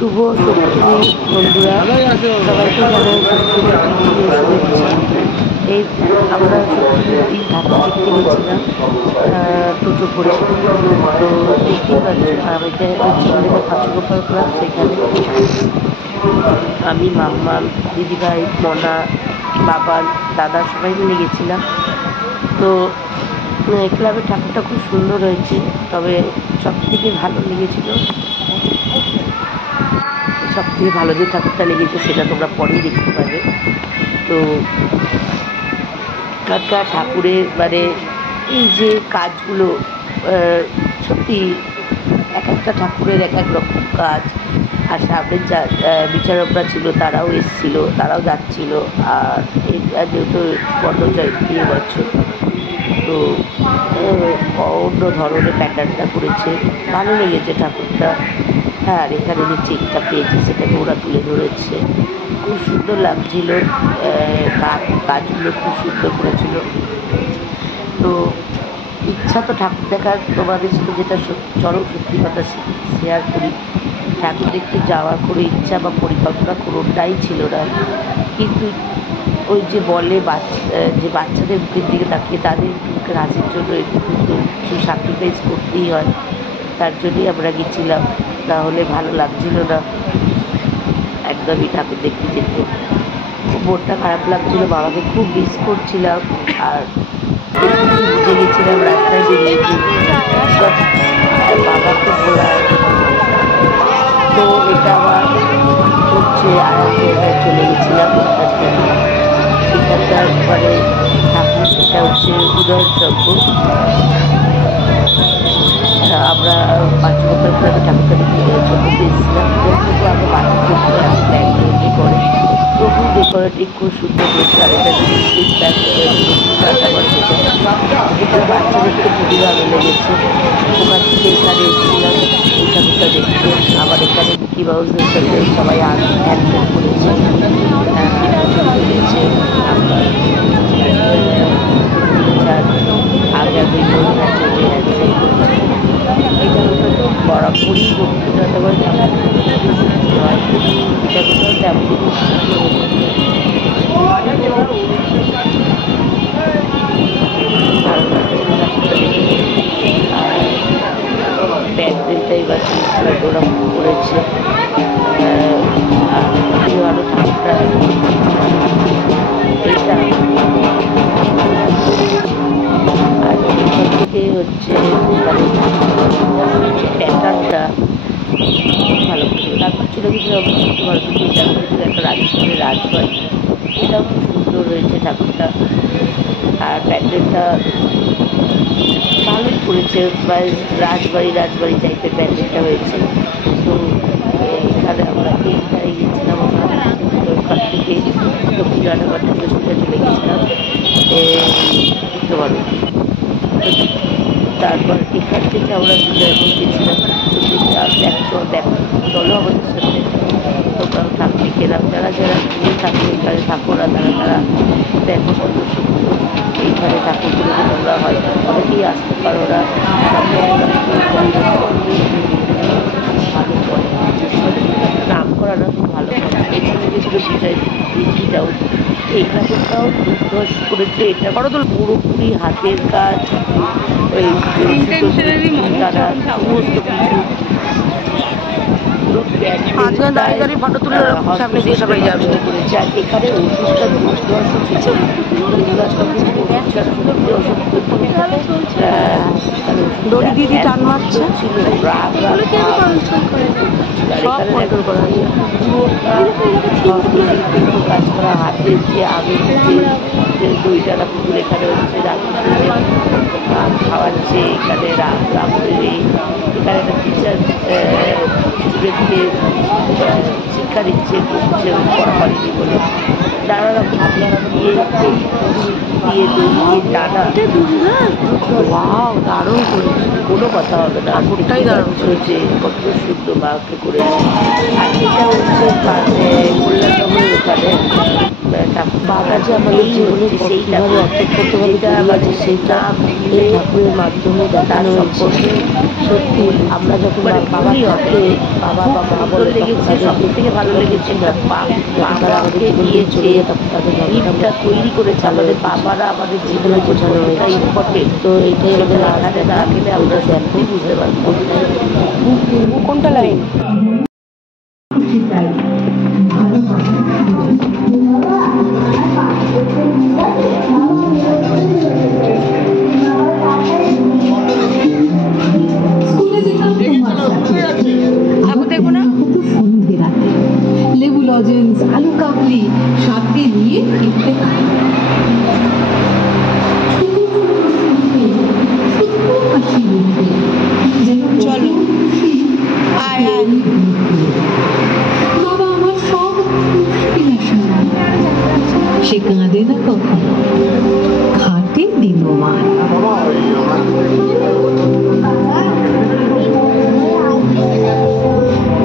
শুভ সপ্তমী বন্ধুরা, সবাইকে জানাই শুভেচ্ছা। এই আমরা সপ্তমীর দিন ঠাকুর দেখতে গেছিলাম টোটো করে। তো দেখতেই পাচ্ছি এটা চিনলেখা কাঁচুগোপাল ক্লাব, সেখানে আমি, মাম্মা, দিদিভাই, মনা, বাবা, দাদা সবাই মিলে গেছিলাম। তো ক্লাবের ঠাকুরটা খুব সুন্দর হয়েছে, তবে সবথেকে ভালো লেগেছিল, সবথেকে ভালো যে ঠাকুরটা লেগেছে সেটা তোমরা পরেই দেখতে পাবে। তো এখানকার ঠাকুরের মানে এই যে কাজগুলো সত্যি এক একটা ঠাকুরের এক এক রকম কাজ। আর সামনে যা বিচারকরা ছিল তারাও এসেছিল, তারাও যাচ্ছিল। আর যেহেতু বড় জয়ন্তী বছর, তো অন্য ধরনের প্যাটার্নটা করেছে, ভালো লেগেছে ঠাকুরটা। হ্যাঁ, আর এখানে যে চেকটা পেয়েছি সেটাকে ওরা তুলে ধরেছে, খুব সুন্দর লাগছিল। কাজগুলো খুব সুন্দর করেছিল। তো ইচ্ছা তো ঠাকুর দেখার, তোমাদের সাথে যেটা চরম সত্যি কথা শেয়ার করি, ঠাকুর দেখতে যাওয়ার কোনো ইচ্ছা বা পরিকল্পনা কোনোটাই ছিল না। কিন্তু ওই যে বলে যে বাচ্চাদের মুখের দিকে তাকিয়ে তাদের মুখের হাসির জন্য একটু কিছু স্যাক্রিফাইস করতেই হয়, তার জন্যই আমরা গেছিলাম। না হলে ভালো লাগছিল না একদমই ঠাকুর দেখতে যেতে। মনটা খারাপ লাগছিল, বাবাকে খুব মিস করছিলাম। আর বুঝে গেছিলাম রাস্তায় বেরিয়েছি, বাবা খুব বলার। তো এটা আবার হচ্ছে আর চলে গেছিলাম এখানকার মানে ঠাকুর, সেটা হচ্ছে উদয় চক্র। আমরা পাঁচগোপাল ক্লাবে ঠাকুরটা দেখতে চলতে এসেছিলাম। কিন্তু আমরা বাচ্চাদের প্ল্যান করে প্রচুর ডেকোরেটিভ খুব সুন্দর করেছে। আর এটা যেটা বাচ্চাদেরকে খুবই ভালো লেগেছে। ওখান থেকে এখানে এসেছিলাম এই ঠাকুরটা দেখতে। আবার এখানে মিকি মাউসের সাথে সবাই হ্যান্ডশেক করেছে, তুলেছে। আগে চলে হ্যান্ডশেক করছে। এই ঠাকুরটা তো বরাবরই রবীন্দ্রনাথ আবার হয়, এটা কোথাও তেমন প্যান্ডেলটা এবার ওরা করেছে। ভালো ঠাকুরটা এটা। আর এখান থেকে হচ্ছে মানে প্যাটার্নটা ভালো করে তারপর ছিল কিছু একটা রাজস্থানের রাজবাড়ি, এটাও খুব সুন্দর হয়েছে ঠাকুরটা। আর প্যান্ডেলটা ভালোই করেছে, রাজবাড়ি টাইপের প্যান্ডেলটা হয়েছে। তো এখানে আমরা এইখানে গেছিলাম, আমরা ওখান থেকে দক্ষিণারায়ণ থেকে সোজা চলে গেছিলাম বুঝতে পারো। তারপর এখান থেকে আমরা বিজয়পুর গেছিলাম। চলো আমাদের সাথে, তোমরাও ঠাকুর গেলাম। যারা যারা নিয়ে থাকো এখানে থাকো না, তারা দেখো কত সুন্দর এইখানে ঠাকুরগুলো। তোমরা হয়তো অনেকেই আসতে পারো না, ভালো করে নাম করা না, খুব ভালো করে এখানে যেগুলো বিষয়টাও এই ঠাকুরটাও সুন্দর করেছে। এটা পুরোপুরি হাতের কাজ, ওই তারা সমস্ত কিছু ফটো তুলে করেছে। আর এখানে ওষুধটা দড়ি দিদি টান মারছে ছিল, কাজ করা হাতের যে আগের যে দইটানা পুকুর এখানে হচ্ছে খাওয়াচ্ছে। এখানে রামদের এখানে একটা টিচার স্টুডেন্টকে শিক্ষা দিচ্ছে, বলছে করা পারেনি বলে। নানা রকম দিয়ে টানা, দারুণ করেছে, কোনো কথা হবে না, ওটাই দারুণ করেছে, কত সুন্দর মাকে করেছে। আর এটা হচ্ছে কল্যাণনগরের ওখানে বাবা যে আমাদের জীবনে কীভাবে অর্থগতভাবে চলে সেইটা এই ঠাকুরের মাধ্যমে দেখানো হয়েছে। সত্যি আমরা যখন বাবা থাকে, বাবা বা মা বলে লেগেছে, সব থেকে ভালো লেগেছে তারা আমাদের জীবনে চলে যায়, তখন তাদের গল্পটা তৈরি করেছে আমাদের বাবারা আমাদের জীবনে বোঝানো হয়েছে ইম্পর্টেন্ট। তো এইটাই আমাদের এখানে না গেলে আমরা এখনই বুঝতে পারবো কোনটা লাইন। লেবু লজেন্স, আলু কাবলি সাথে নিয়ে ফিরতে পারি। চলো বাবা আমার সব সে কাঁদে না কখনো, খাটে দিনমান।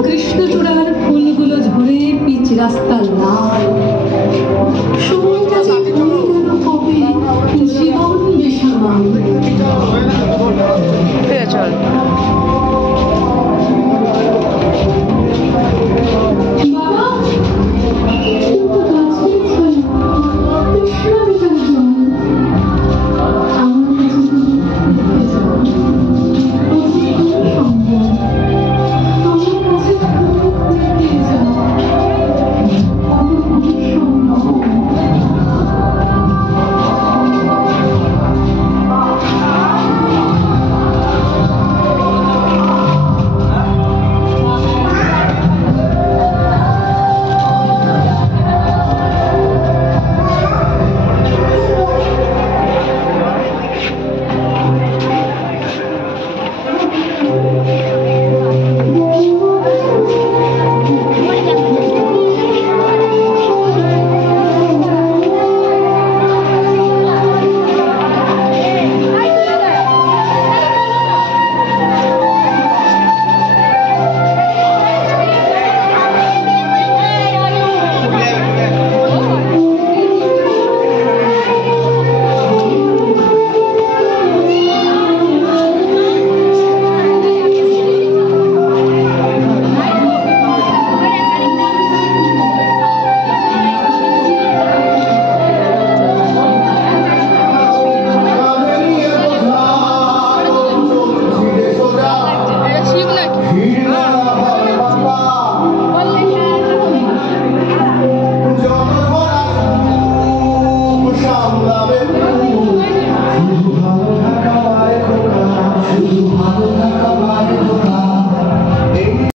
কৃষ্ণচূড়ার ফুলগুলো ঝরে পিচ রাস্তা লাল, সময়টা যে হয়ে গেল কবে জীবন বেসামাল।